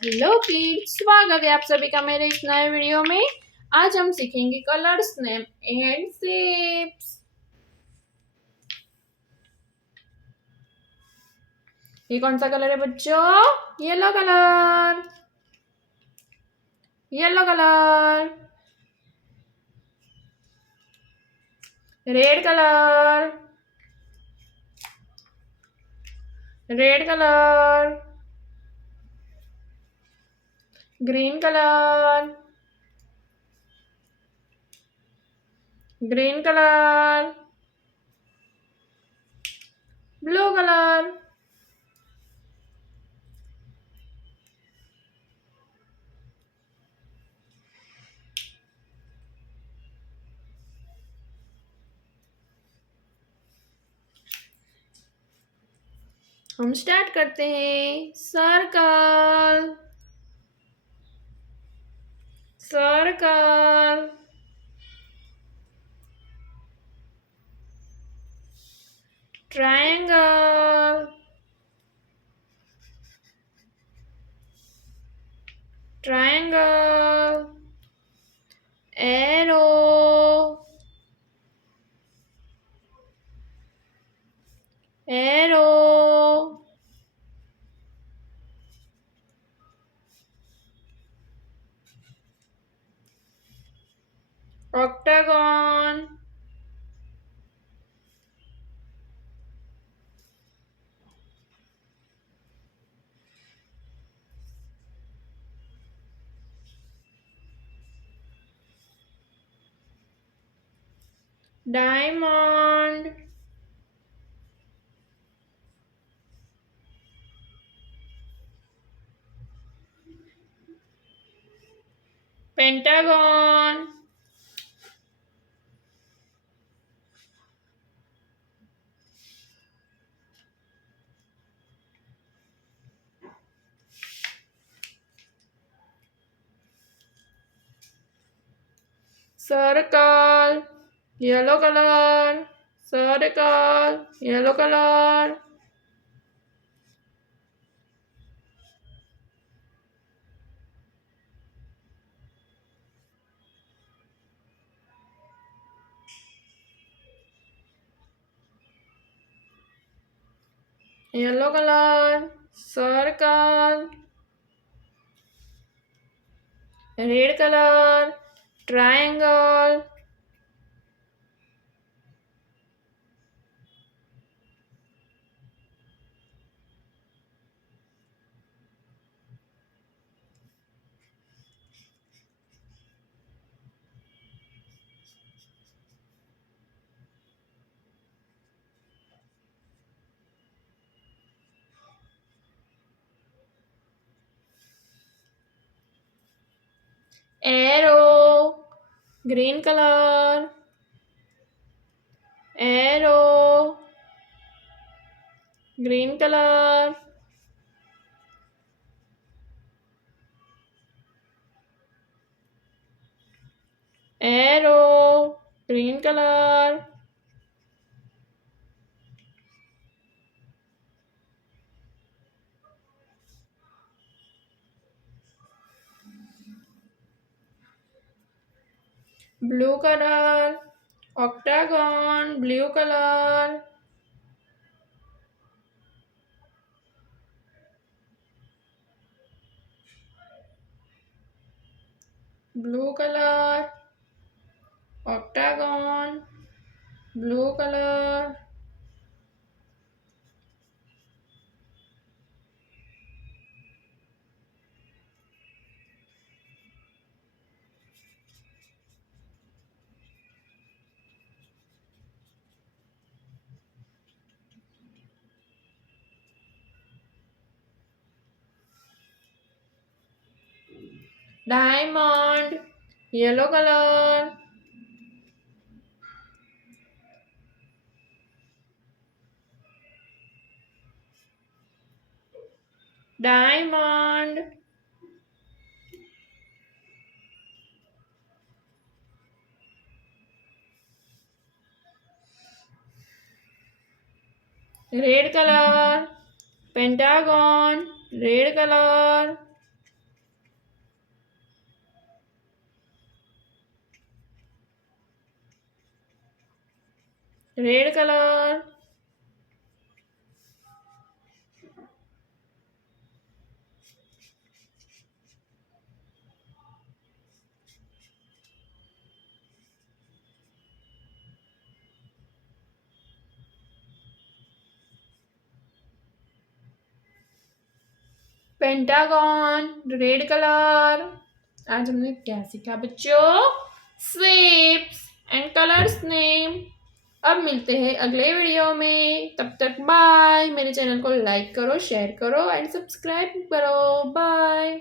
Hello kids, स्वागत है आप सभी का मेरे इस नए वीडियो में। आज हम सीखेंगे कलर्स नेम एंड शेप्स। ये कौन सा कलर है बच्चों? Yellow colour, yellow colour. Red colour, red colour. Green colour, green colour. Blue colour. हम स्टार्ट करते हैं। Circle, circle. Triangle, triangle, arrow, arrow, octagon, diamond, pentagon, circle, yellow color, circle, yellow color, yellow color, circle, red color, triangle, arrow, green color, arrow, green color, arrow, green color, blue color, octagon, blue color, blue color, octagon, blue color, diamond, yellow color, diamond, red color, pentagon, red color, red colour, pentagon, red colour. आज हमने क्या सीखा बच्चों? Shapes and colours name. अब मिलते हैं अगले video में, तब तक बाय। मेरे चैनल को लाइक करो, शेयर करो एंड सब्सक्राइब करो। बाय।